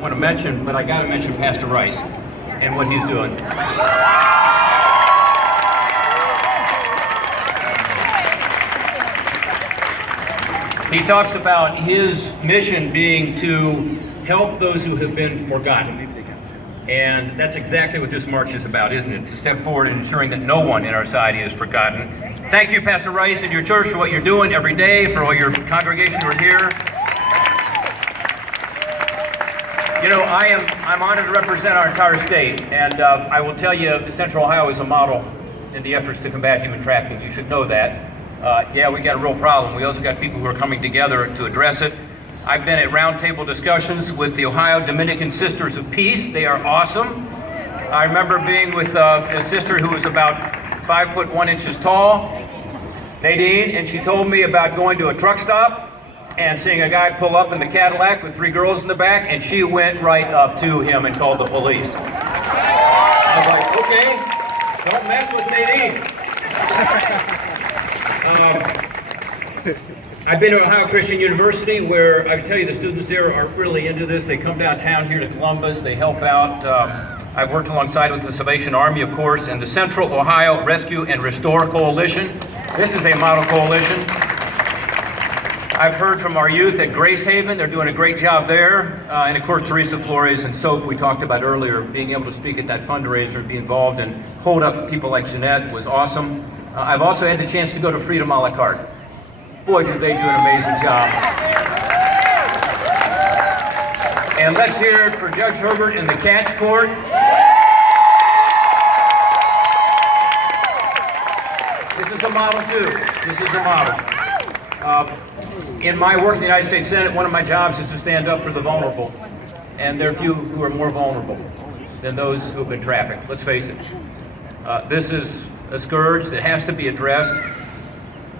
want to mention, but I got to mention Pastor Rice and what he's doing. He talks about his mission being to help those who have been forgotten. And that's exactly what this march is about, isn't it? It's a step forward in ensuring that no one in our society is forgotten. Thank you, Pastor Rice and your church, for what you're doing every day, for all your congregation who are here. You know, I'm honored to represent our entire state, and I will tell you, Central Ohio is a model in the efforts to combat human trafficking. You should know that. Yeah, we got a real problem. We also got people who are coming together to address it. I've been at roundtable discussions with the Ohio Dominican Sisters of Peace. They are awesome. I remember being with a sister who was about 5 foot 1 inches tall, Nadine, and she told me about going to a truck stop and seeing a guy pull up in the Cadillac with 3 girls in the back, and she went right up to him and called the police. I was like, okay, don't mess with Nadine. I've been to Ohio Christian University, where I tell you the students there are really into this. They come downtown here to Columbus, they help out. I've worked alongside with the Salvation Army, of course, and the Central Ohio Rescue and Restore Coalition. This is a model coalition. I've heard from our youth at Grace Haven. They're doing a great job there. And of course, Teresa Flores and SOAP, we talked about earlier, being able to speak at that fundraiser and be involved and hold up people like Jeanette was awesome. I've also had the chance to go to Freedom a la carte. Boy, did they do an amazing job. And let's hear it for Judge Herbert in the Catch Court. This is a model too. This is a model. In my work in the United States Senate, one of my jobs is to stand up for the vulnerable. And there are few who are more vulnerable than those who have been trafficked. Let's face it. This is a scourge that has to be addressed.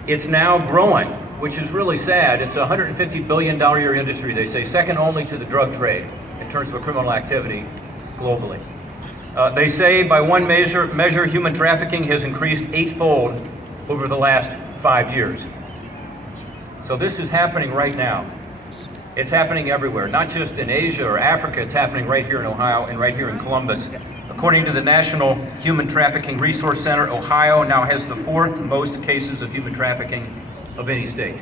It's now growing, which is really sad. It's a $150 billion a year industry, they say, second only to the drug trade in terms of a criminal activity globally. They say by one measure, human trafficking has increased 8-fold over the last 5 years. So this is happening right now. It's happening everywhere, not just in Asia or Africa, it's happening right here in Ohio and right here in Columbus. According to the National Human Trafficking Resource Center, Ohio now has the 4th most cases of human trafficking of any state.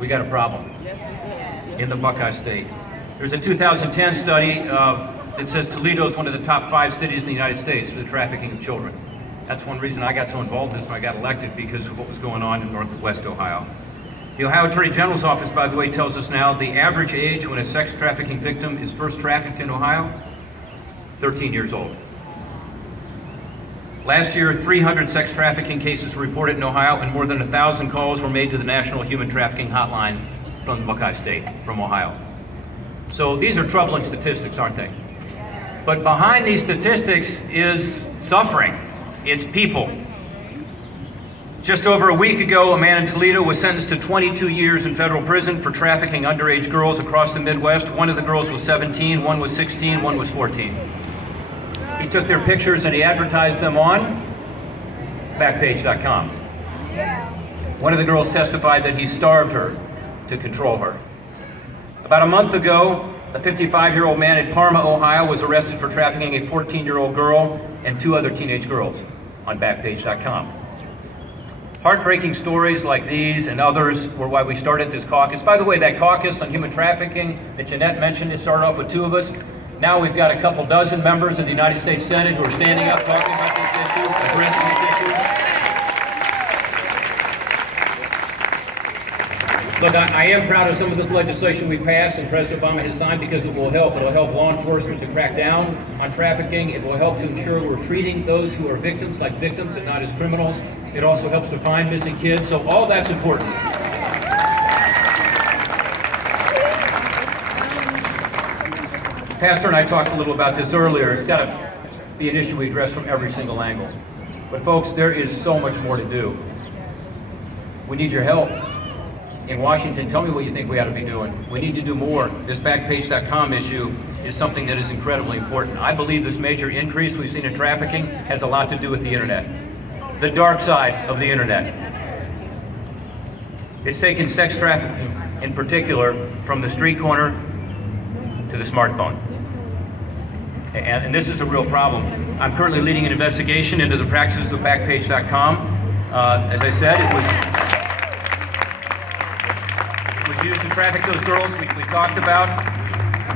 We got a problem in the Buckeye State. There's a 2010 study that says Toledo is one of the top 5 cities in the United States for the trafficking of children. That's one reason I got so involved in this when I got elected, because of what was going on in Northwest Ohio. The Ohio Attorney General's office, by the way, tells us now the average age when a sex trafficking victim is first trafficked in Ohio, 13 years old. Last year, 300 sex trafficking cases were reported in Ohio, and more than 1,000 calls were made to the National Human Trafficking Hotline from the Buckeye State, from Ohio. So these are troubling statistics, aren't they? But behind these statistics is suffering. It's people. Just over a week ago, a man in Toledo was sentenced to 22 years in federal prison for trafficking underage girls across the Midwest. One of the girls was 17, one was 16, one was 14. He took their pictures and he advertised them on Backpage.com. One of the girls testified that he starved her to control her. About a month ago, a 55-year-old man in Parma, Ohio was arrested for trafficking a 14-year-old girl and 2 other teenage girls on Backpage.com. Heartbreaking stories like these and others were why we started this caucus. By the way, that caucus on human trafficking that Jeanette mentioned, it started off with 2 of us. Now we've got a couple dozen members of the United States Senate who are standing up, talking about this issue, addressing this issue. Look, I am proud of some of the legislation we passed and President Obama has signed, because it will help. It will help law enforcement to crack down on trafficking. It will help to ensure we're treating those who are victims like victims and not as criminals. It also helps to find missing kids, so all that's important. Pastor and I talked a little about this earlier. It's got to be an issue we address from every single angle. But folks, there is so much more to do. We need your help. In Washington, tell me what you think we ought to be doing. We need to do more. This Backpage.com issue is something that is incredibly important. I believe this major increase we've seen in trafficking has a lot to do with the internet. The dark side of the internet. It's taken sex trafficking in particular from the street corner to the smartphone. And this is a real problem. I'm currently leading an investigation into the practices of Backpage.com. As I said, it was used to traffic those girls we talked about.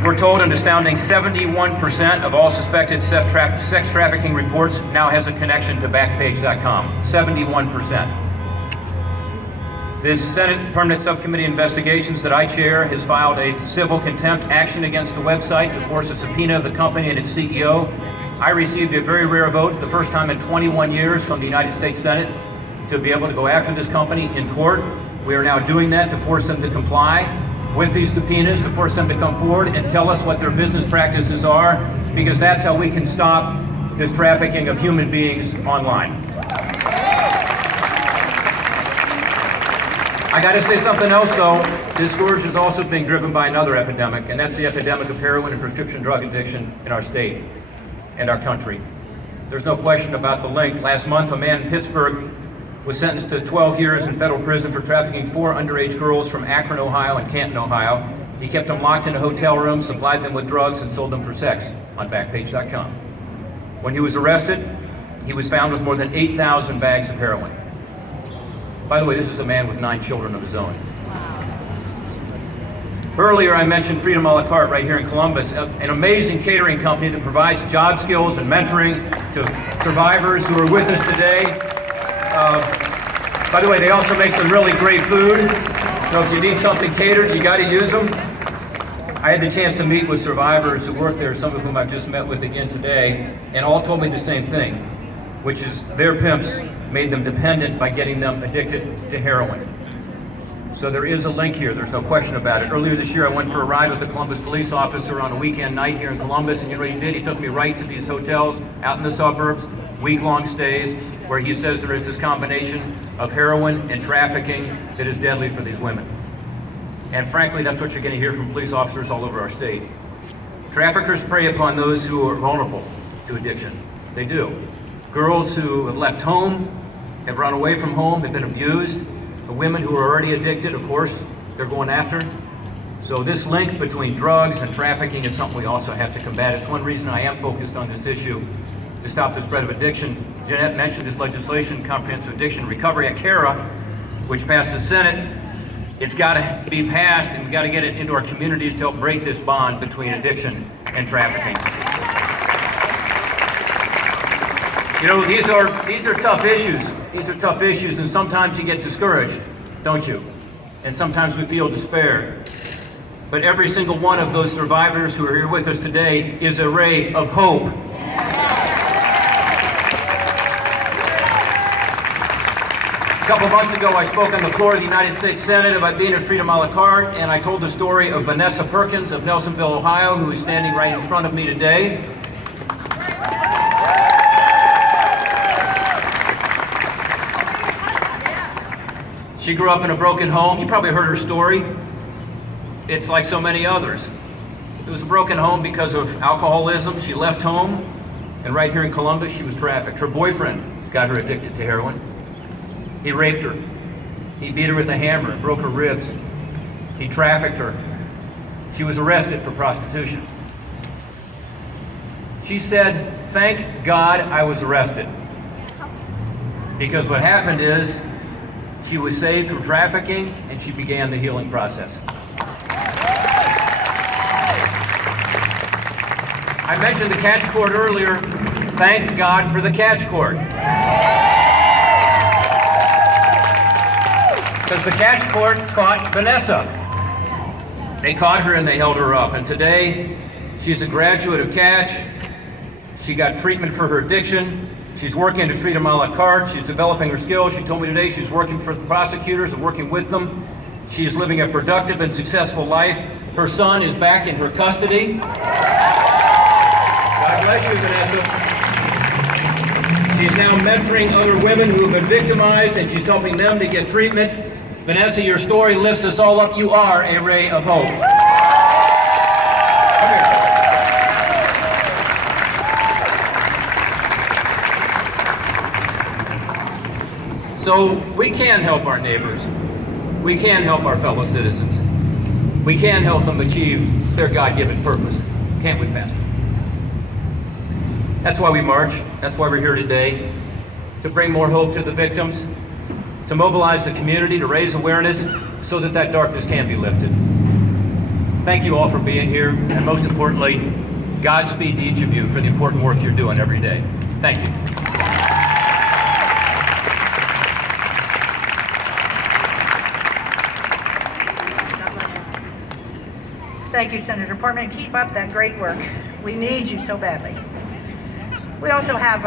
We're told an astounding 71% of all suspected sex trafficking reports now has a connection to Backpage.com. 71%. This Senate Permanent Subcommittee Investigations that I chair has filed a civil contempt action against the website to force a subpoena of the company and its CEO. I received a very rare vote for the first time in 21 years from the United States Senate to be able to go after this company in court. We are now doing that to force them to comply with these subpoenas, to force them to come forward and tell us what their business practices are, because that's how we can stop this trafficking of human beings online. I got to say something else, though. This scourge is also being driven by another epidemic, and that's the epidemic of heroin and prescription drug addiction in our state and our country. There's no question about the link. Last month, a man in Pittsburgh was sentenced to 12 years in federal prison for trafficking 4 underage girls from Akron, Ohio and Canton, Ohio. He kept them locked in a hotel room, supplied them with drugs, and sold them for sex on Backpage.com. When he was arrested, he was found with more than 8,000 bags of heroin. By the way, this is a man with 9 children of his own. Earlier, I mentioned Freedom a la carte right here in Columbus, an amazing catering company that provides job skills and mentoring to survivors who are with us today. By the way, they also make some really great food, so if you need something catered, you got to use them. I had the chance to meet with survivors who work there, some of whom I've just met with again today, and all told me the same thing, which is their pimps made them dependent by getting them addicted to heroin. So there is a link here, there's no question about it. Earlier this year, I went for a ride with a Columbus police officer on a weekend night here in Columbus, and you know what he did? He took me right to these hotels out in the suburbs, week-long stays, where he says there is this combination of heroin and trafficking that is deadly for these women. And frankly, that's what you're going to hear from police officers all over our state. Traffickers prey upon those who are vulnerable to addiction. They do. Girls who have left home, have run away from home, have been abused. The women who are already addicted, of course, they're going after. So this link between drugs and trafficking is something we also have to combat. It's one reason I am focused on this issue, to stop the spread of addiction. Jeanette mentioned this legislation, Comprehensive Addiction Recovery Act, CARA, which passed the Senate. It's got to be passed, and we've got to get it into our communities to help break this bond between addiction and trafficking. You know, these are tough issues. These are tough issues, and sometimes you get discouraged, don't you? And sometimes we feel despair. But every single one of those survivors who are here with us today is a ray of hope. A couple months ago, I spoke on the floor of the United States Senate about being at Freedom a la carte, and I told the story of Vanessa Perkins of Nelsonville, Ohio, who is standing right in front of me today. She grew up in a broken home. You probably heard her story. It's like so many others. It was a broken home because of alcoholism. She left home, and right here in Columbus, she was trafficked. Her boyfriend got her addicted to heroin. He raped her. He beat her with a hammer and broke her ribs. He trafficked her. She was arrested for prostitution. She said, "Thank God I was arrested." Because what happened is, she was saved from trafficking and she began the healing process. I mentioned the catch court earlier. Thank God for the catch court. Because the catch court caught Vanessa. They caught her and they held her up. And today, she's a graduate of Catch. She got treatment for her addiction. She's working at Freedom a la carte. She's developing her skills. She told me today she's working for the prosecutors and working with them. She is living a productive and successful life. Her son is back in her custody. God bless you, Vanessa. She's now mentoring other women who have been victimized, and she's helping them to get treatment. Vanessa, your story lifts us all up. You are a ray of hope. Come here. So we can help our neighbors. We can help our fellow citizens. We can help them achieve their God-given purpose. Can't we, Pastor? That's why we march. That's why we're here today, to bring more hope to the victims, to mobilize the community, to raise awareness so that that darkness can be lifted. Thank you all for being here, and most importantly, Godspeed to each of you for the important work you're doing every day. Thank you. Thank you, Senator Portman. Keep up that great work. We need you so badly. We also have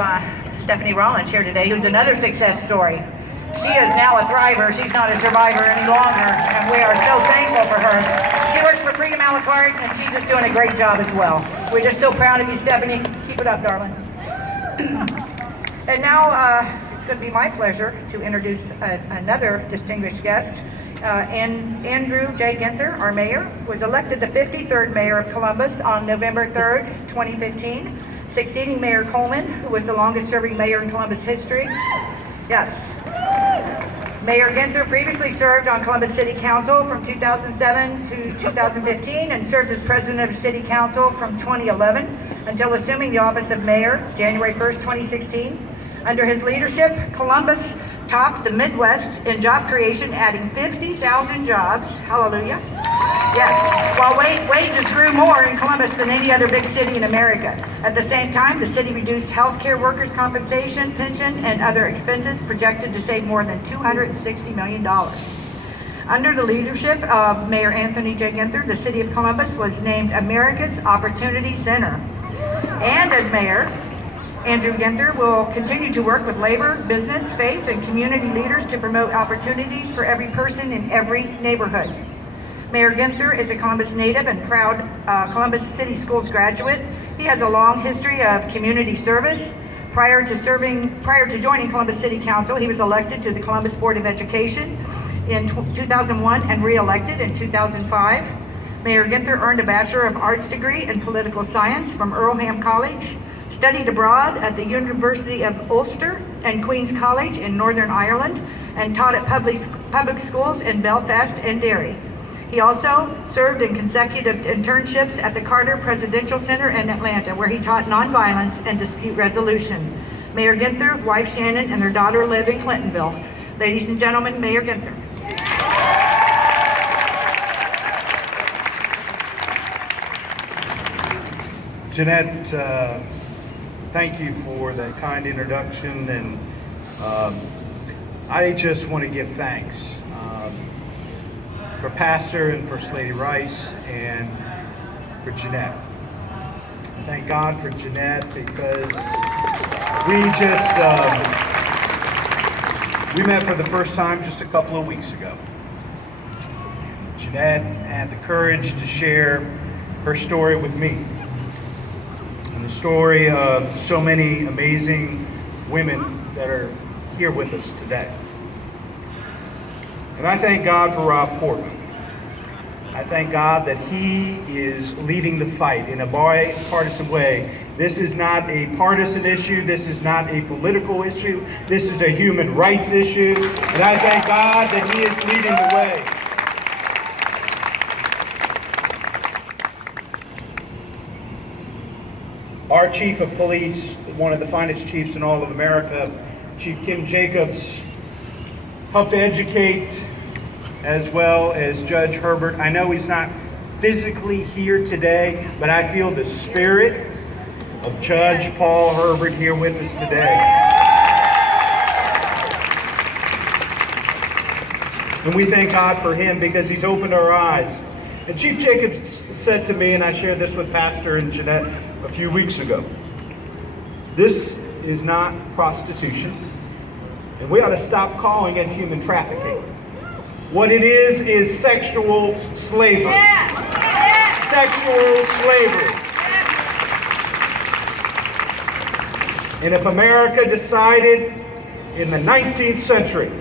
Stephanie Rollins here today, who's another success story. She is now a thriver. She's not a survivor any longer, and we are so thankful for her. She works for Freedom a la carte, and she's just doing a great job as well. We're just so proud of you, Stephanie. Keep it up, darling. And now it's going to be my pleasure to introduce another distinguished guest. And Andrew J. Ginther, our mayor, was elected the 53rd mayor of Columbus on November 3rd, 2015, succeeding Mayor Coleman, who was the longest-serving mayor in Columbus history. Yes. Mayor Ginther previously served on Columbus City Council from 2007 to 2015 and served as president of City Council from 2011 until assuming the office of mayor January 1st, 2016. Under his leadership, Columbus topped the Midwest in job creation, adding 50,000 jobs. Hallelujah. Yes, while wages grew more in Columbus than any other big city in America. At the same time, the city reduced healthcare workers' compensation, pension, and other expenses, projected to save more than $260 million. Under the leadership of Mayor Anthony J. Ginther, the city of Columbus was named America's Opportunity Center. And as mayor, Andrew Ginther will continue to work with labor, business, faith, and community leaders to promote opportunities for every person in every neighborhood. Mayor Ginther is a Columbus native and proud Columbus City Schools graduate. He has a long history of community service. Prior to joining Columbus City Council, he was elected to the Columbus Board of Education in 2001 and re-elected in 2005. Mayor Ginther earned a Bachelor of Arts degree in Political Science from Earlham College, studied abroad at the University of Ulster and Queen's College in Northern Ireland, and taught at public schools in Belfast and Derry. He also served in consecutive internships at the Carter Presidential Center in Atlanta, where he taught nonviolence and dispute resolution. Mayor Ginther, wife Shannon, and their daughter live in Clintonville. Ladies and gentlemen, Mayor Ginther. Jeanette, thank you for that kind introduction, and I just want to give thanks for Pastor and First Lady Rice and for Jeanette. Thank God for Jeanette, because we met for the first time just a couple of weeks ago. Jeanette had the courage to share her story with me, and the story of so many amazing women that are here with us today. And I thank God for Rob Portman. I thank God that he is leading the fight in a bipartisan way. This is not a partisan issue. This is not a political issue. This is a human rights issue. And I thank God that he is leading the way. Our chief of police, one of the finest chiefs in all of America, Chief Kim Jacobs, helped to educate, as well as Judge Herbert. I know he's not physically here today, but I feel the spirit of Judge Paul Herbert here with us today. And we thank God for him, because he's opened our eyes. And Chief Jacobs said to me, and I shared this with Pastor and Jeanette a few weeks ago, this is not prostitution, and we ought to stop calling it human trafficking. What it is sexual slavery. Sexual slavery. And if America decided in the 19th century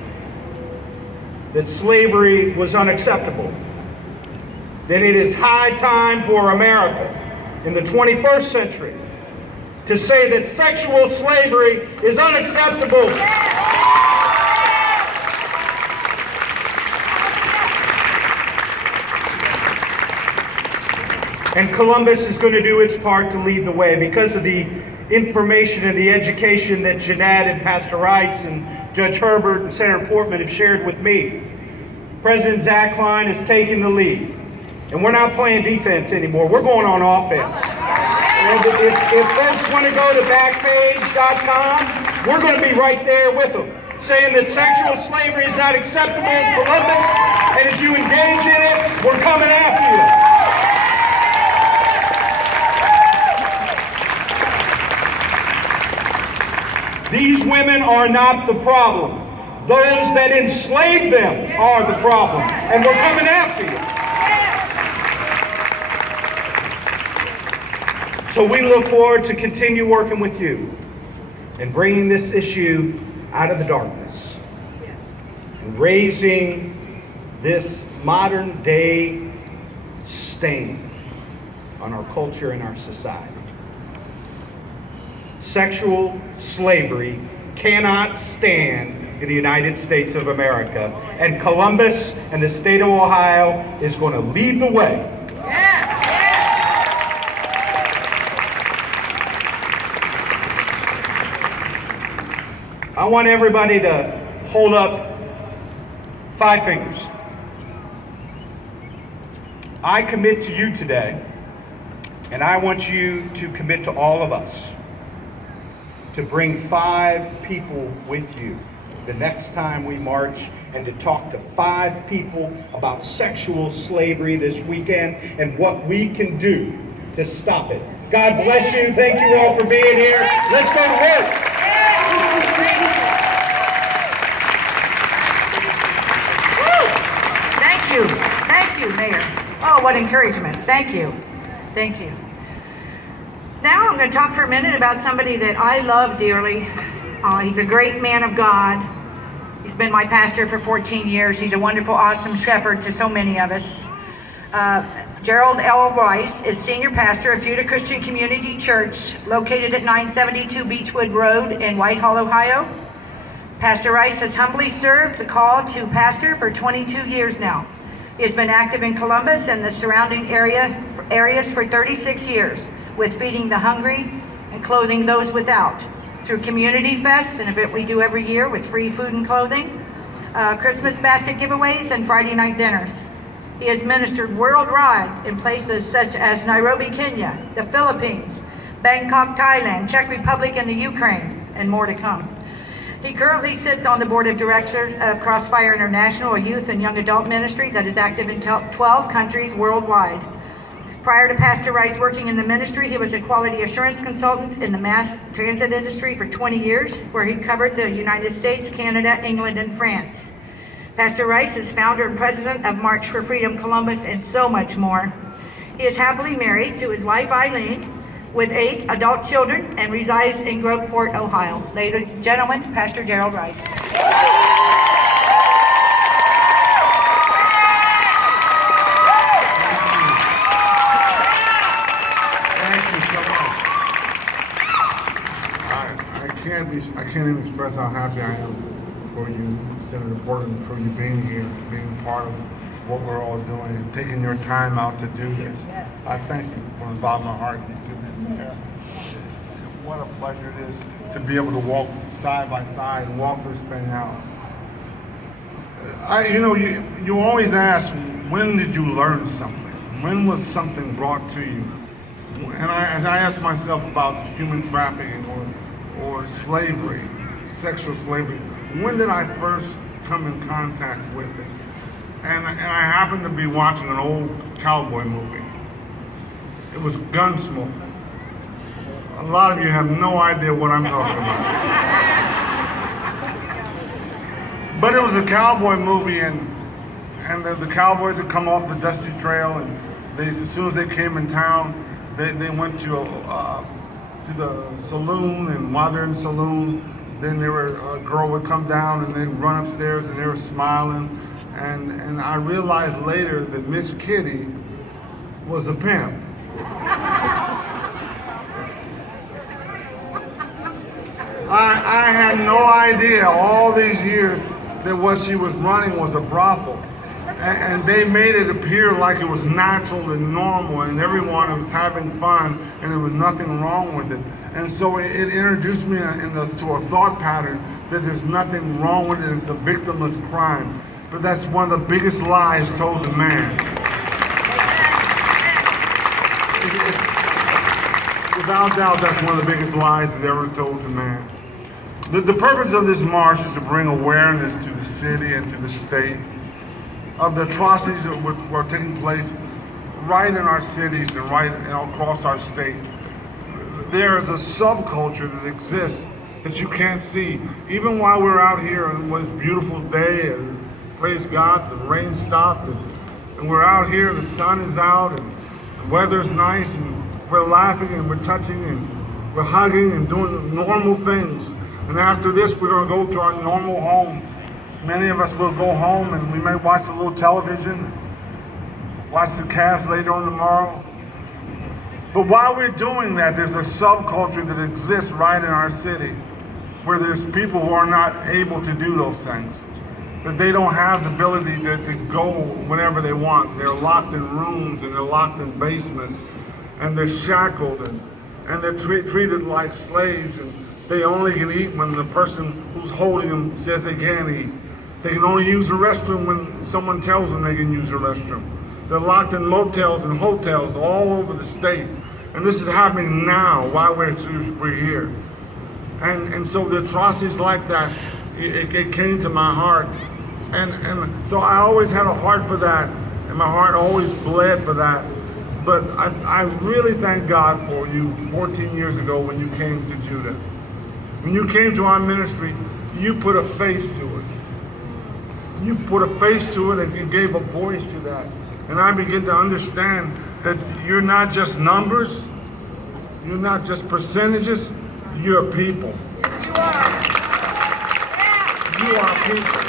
that slavery was unacceptable, then it is high time for America in the 21st century to say that sexual slavery is unacceptable. And Columbus is going to do its part to lead the way because of the information and the education that Jeanette and Pastor Rice and Judge Herbert and Senator Portman have shared with me. President Zach Klein is taking the lead. And we're not playing defense anymore. We're going on offense. And if folks want to go to Backpage.com, we're going to be right there with them, saying that sexual slavery is not acceptable in Columbus, and if you engage in it, we're coming after you. These women are not the problem. Those that enslaved them are the problem, and we're coming after you. So we look forward to continue working with you and bringing this issue out of the darkness and raising this modern day stain on our culture and our society. Sexual slavery cannot stand in the United States of America, and Columbus and the state of Ohio is going to lead the way. I want everybody to hold up 5 fingers. I commit to you today, and I want you to commit to all of us to bring 5 people with you the next time we march, and to talk to 5 people about sexual slavery this weekend and what we can do to stop it. God bless you. Thank you all for being here. Let's go to work. Thank you, Mayor. Oh, what encouragement. Thank you. Thank you. Now I'm going to talk for a minute about somebody that I love dearly. He's a great man of God. He's been my pastor for 14 years. He's a wonderful, awesome shepherd to so many of us. Gerald L. Rice is senior pastor of Judah Christian Community Church, located at 972 Beechwood Road in Whitehall, Ohio. Pastor Rice has humbly served the call to pastor for 22 years now. He has been active in Columbus and the surrounding areas for 36 years, with feeding the hungry and clothing those without, through community fests, an event we do every year with free food and clothing, Christmas basket giveaways, and Friday night dinners. He has ministered worldwide in places such as Nairobi, Kenya, the Philippines, Bangkok, Thailand, Czech Republic, and the Ukraine, and more to come. He currently sits on the board of directors of Crossfire International, a youth and young adult ministry that is active in 12 countries worldwide. Prior to Pastor Rice working in the ministry, he was a quality assurance consultant in the mass transit industry for 20 years, where he covered the United States, Canada, England, and France. Pastor Rice is founder and president of March for Freedom Columbus, and so much more. He is happily married to his wife, Eileen, with 8 adult children, and resides in Groveport, Ohio. Ladies and gentlemen, Pastor Gerald Rice. I can't even express how happy I am for you, Senator Portman, for you being here, being part of what we're all doing, and taking your time out to do this. Yes. I thank you from the bottom of my heart. What a pleasure it is to be able to walk side by side and walk this thing out. You always ask, when did you learn something? When was something brought to you? And I ask myself about human trafficking or slavery, sexual slavery. When did I first come in contact with it? And I happened to be watching an old cowboy movie. It was Gunsmoke. A lot of you have no idea what I'm talking about. But it was a cowboy movie, and the cowboys would come off the dusty trail, and as soon as they came in town, they went to the saloon, and while they're in the saloon, then a girl would come down and they'd run upstairs and they were smiling. And I realized later that Miss Kitty was a pimp. I had no idea all these years that what she was running was a brothel. and they made it appear like it was natural and normal, and everyone was having fun, and there was nothing wrong with it. And so it introduced me to a thought pattern that there's nothing wrong with it. It's a victimless crime. But that's one of the biggest lies told to man. Without doubt, that's one of the biggest lies that ever told to man. The purpose of this march is to bring awareness to the city and to the state of the atrocities which were taking place right in our cities and right across our state. There is a subculture that exists that you can't see. Even while we're out here on this beautiful day, and praise God, the rain stopped, and we're out here, the sun is out, and the weather's nice, and we're laughing, and we're touching, and we're hugging, and doing normal things. And after this, we're going to go to our normal homes. Many of us will go home, and we may watch a little television, watch the Cavs later on tomorrow. But while we're doing that, there's a subculture that exists right in our city where there's people who are not able to do those things. That they don't have the ability to go whenever they want. They're locked in rooms, and they're locked in basements, and they're shackled, and they're treated like slaves, and they only can eat when the person who's holding them says they can't eat. They can only use the restroom when someone tells them they can use the restroom. They're locked in motels and hotels all over the state. And this is happening now while we're here. And so the atrocities like that, it came to my heart. And so I always had a heart for that, and my heart always bled for that. But I really thank God for you 14 years ago when you came to Judah. When you came to our ministry, you put a face to it. You put a face to it, and you gave a voice to that. And I begin to understand that you're not just numbers, you're not just percentages, you're people. You are. You are people.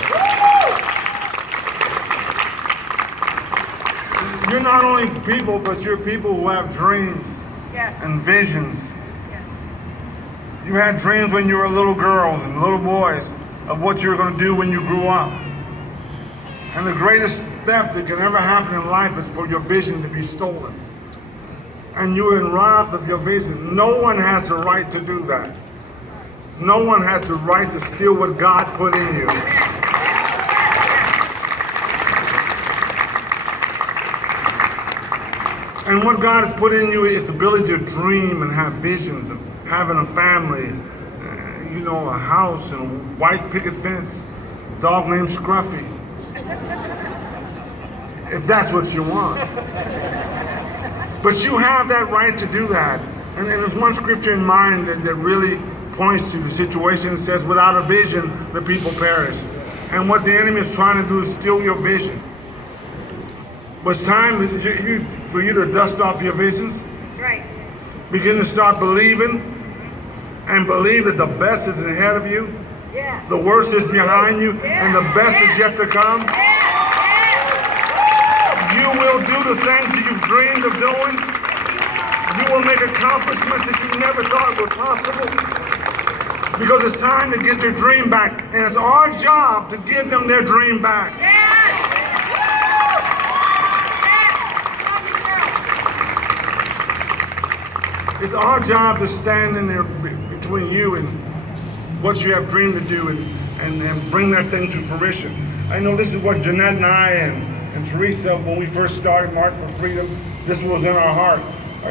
You're not only people, but you're people who have dreams Yes. and visions. Yes. You had dreams when you were little girls and little boys of what you were going to do when you grew up. And the greatest theft that can ever happen in life is for your vision to be stolen. And you are robbed of your vision. No one has the right to do that. No one has the right to steal what God put in you. And what God has put in you is the ability to dream and have visions of having a family, a house and a white picket fence, a dog named Scruffy. If that's what you want. But you have that right to do that. And there's one scripture in mind that really points to the situation. It says, without a vision, the people perish. And what the enemy is trying to do is steal your vision. But it's time for you to dust off your visions. That's right. Begin to start believing, and believe that the best is ahead of you. Yes. The worst is behind you, and the best is yet to come. You will do the things that you've dreamed of doing. You will make accomplishments that you never thought were possible. Because it's time to get your dream back. And it's our job to give them their dream back. It's our job to stand in there between you and what you have dreamed to do and bring that thing to fruition. I know this is what Jeanette and I and Teresa, when we first started March for Freedom, this was in our heart.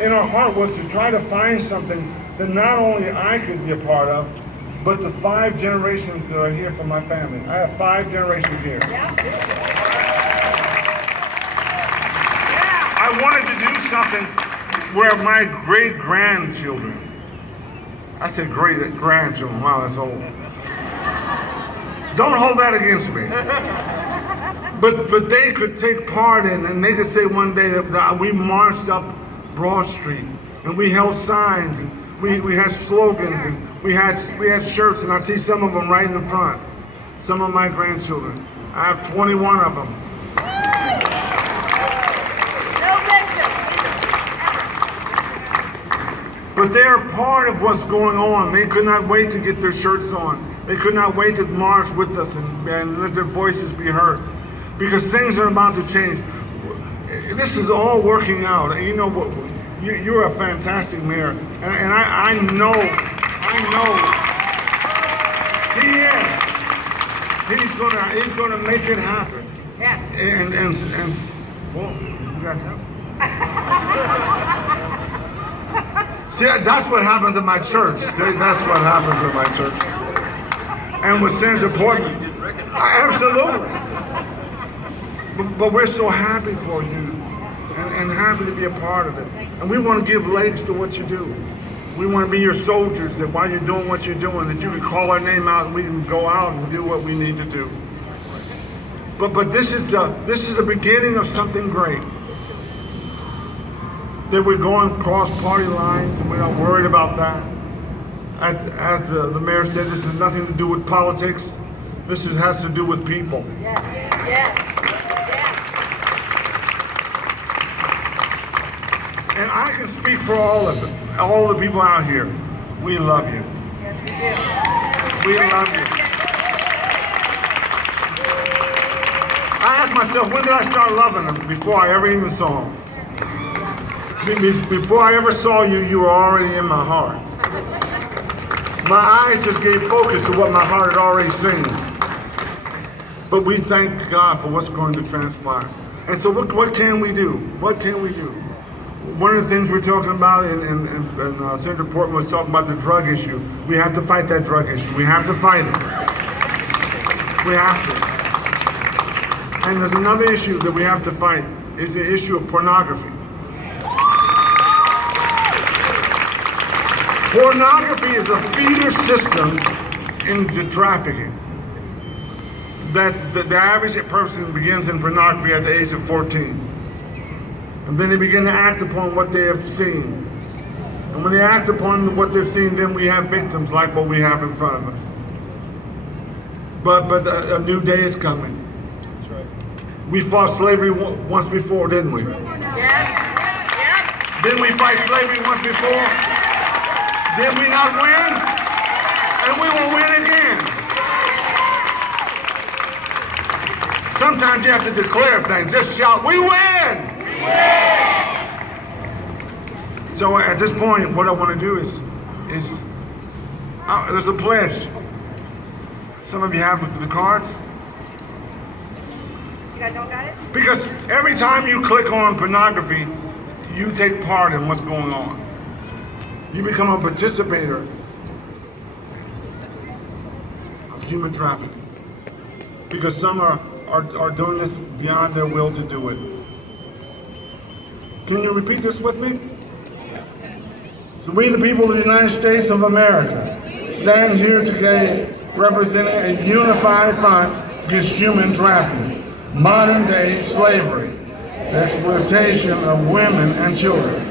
In our heart was to try to find something that not only I could be a part of, but the 5 generations that are here from my family. I have 5 generations here. I wanted to do something where my great-grandchildren, I said great-grandchildren, wow, that's old. Don't hold that against me. But they could take part in, and they could say one day that we marched up Broad Street, and we held signs, and we had slogans, and we had shirts, and I see some of them right in the front. Some of my grandchildren. I have 21 of them. But they're part of what's going on. They could not wait to get their shirts on. They could not wait to march with us and let their voices be heard. because things are about to change. This is all working out. You know what? You're a fantastic mayor, and I know he is. He's gonna make it happen. Yes. And well, you got help. See, that's what happens in my church. See, that's what happens in my church. And with Senator Portman, absolutely. But we're so happy for you, and happy to be a part of it. And we want to give legs to what you do. We want to be your soldiers, that while you're doing what you're doing, that you can call our name out and we can go out and do what we need to do. But this is the beginning of something great. That we're going across party lines, and we're not worried about that. As the mayor said, this has nothing to do with politics. This has to do with people. Yes. Yes. And I can speak for all of them, all the people out here. We love you. Yes, we do. We love you. I asked myself, when did I start loving them? Before I ever even saw them. Before I ever saw you, you were already in my heart. My eyes just gave focus to what my heart had already seen. But we thank God for what's going to transpire. And so what can we do? What can we do? One of the things we're talking about, and Senator Portman was talking about the drug issue. We have to fight that drug issue. We have to fight it. We have to. And there's another issue that we have to fight, is the issue of pornography. Pornography is a feeder system into trafficking. That the average person begins in pornography at the age of 14. And then they begin to act upon what they have seen. And when they act upon what they've seen, then we have victims like what we have in front of us. But a new day is coming. That's right. We fought slavery once before, didn't we? Yes. Didn't we fight slavery once before? Did we not win? And we will win again. Sometimes you have to declare things. Just shout, we win! So at this point, what I want to do is there's a pledge. Some of you have the cards. You guys all got it? Because every time you click on pornography, you take part in what's going on. You become a participator of human trafficking. Because some are doing this beyond their will to do it. Can you repeat this with me? So we, the people of the United States of America, stand here today representing a unified front against human trafficking, modern day slavery, the exploitation of women and children,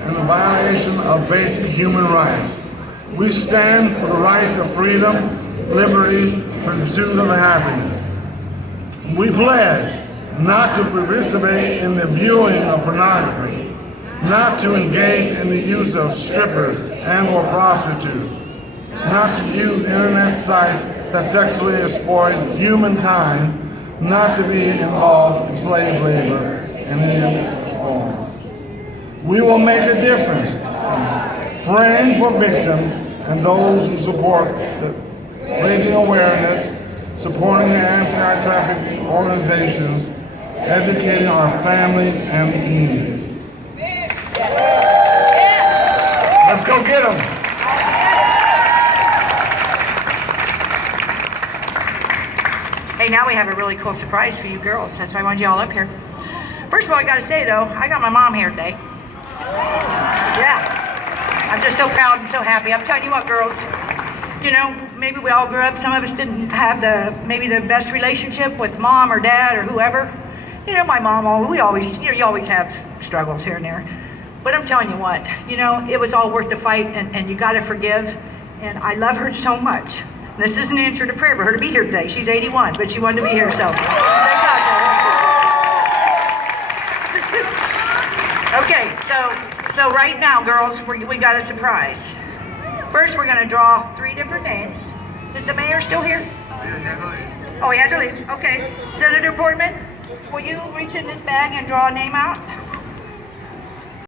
and the violation of basic human rights. We stand for the rights of freedom, liberty, pursuit of happiness. We pledge not to participate in the viewing of pornography, not to engage in the use of strippers and or prostitutes, not to use internet sites that sexually exploit humankind, not to be involved in slave labor in any form. We will make a difference praying for victims and those who support raising awareness, supporting the anti-trafficking organizations, educating our families and communities. Let's go get them. Hey, now we have a really cool surprise for you girls. That's why I wanted you all up here. First of all, I gotta say though, I got my mom here today. Yeah. I'm just so proud and so happy. I'm telling you what, girls, you know, maybe we all grew up, some of us didn't have maybe the best relationship with mom or dad or whoever. You know, my mom, you always have struggles here and there. But I'm telling you what, you know, it was all worth the fight, and you gotta forgive. And I love her so much. This is an answer to prayer for her to be here today. She's 81, but she wanted to be here, so. Thank God. Okay, so right now, girls, we got a surprise. First, we're gonna draw 3 different names. Is the mayor still here? Oh, he had to leave. Okay. Senator Portman, will you reach in this bag and draw a name out?